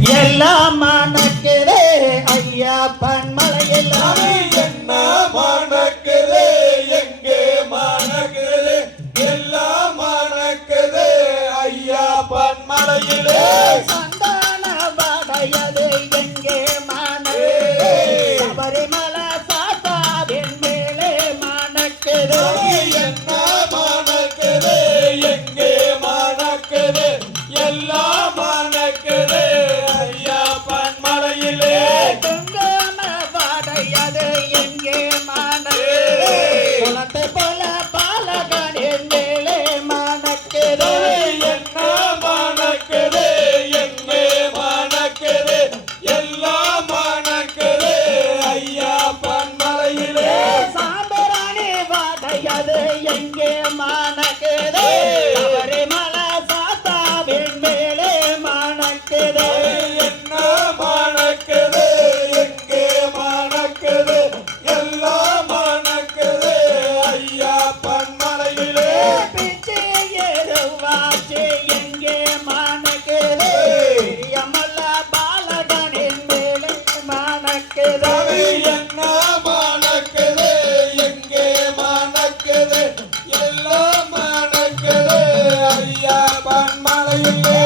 எல்லாம் மணக்குதே ஐயா பன்மலை எல்லாம். என்ன மணக்குதே எங்கே மணக்குதே? எல்லாம் மணக்குதே ஐயா பன்மலையிலே. சந்தான படையது எங்கே மணக்குதே? மேலே மணக்குதே. கையிலே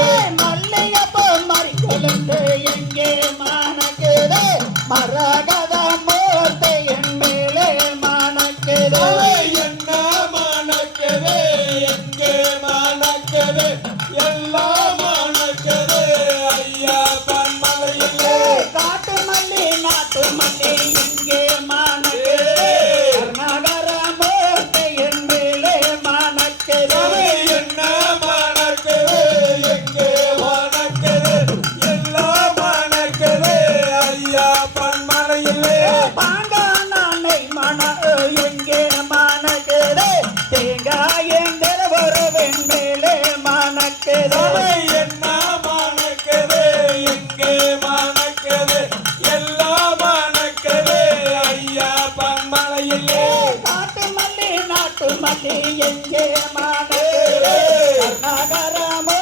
மணக்கவே. என்ன மணக்கவே? எங்கே மணக்கவே? எல்லா மணக்கவே. ஐயா பன்மலையிலே. நாட்டு மல்லி எங்கே மணக்கவே? நகரமோ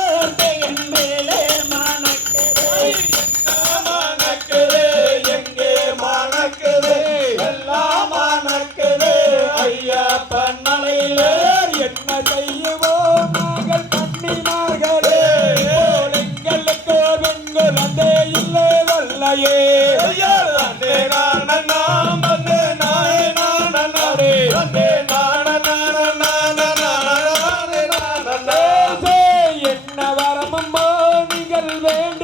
நாங்கள் அந்தே இல்லை வல்லையே. என்ன வரமம்மா நீங்கள் வேண்டும்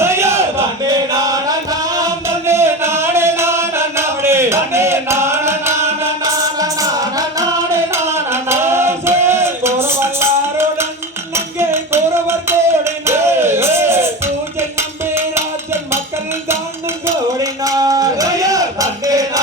Amen.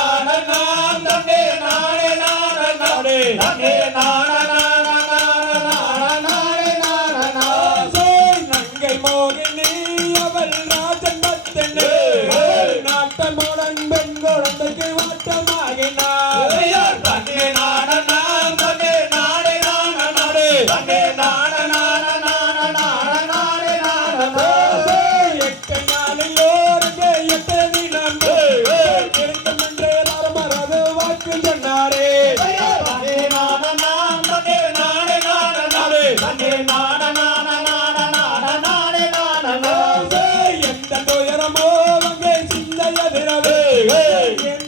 Hey! hey.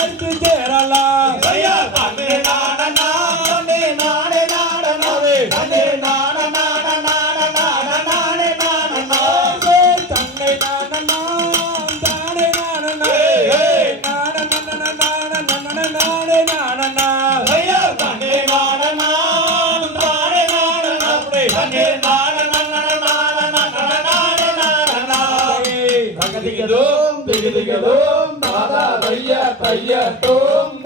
வெண்குழந்தை எடுத்து சேரலாம் ஐயத்தோம்.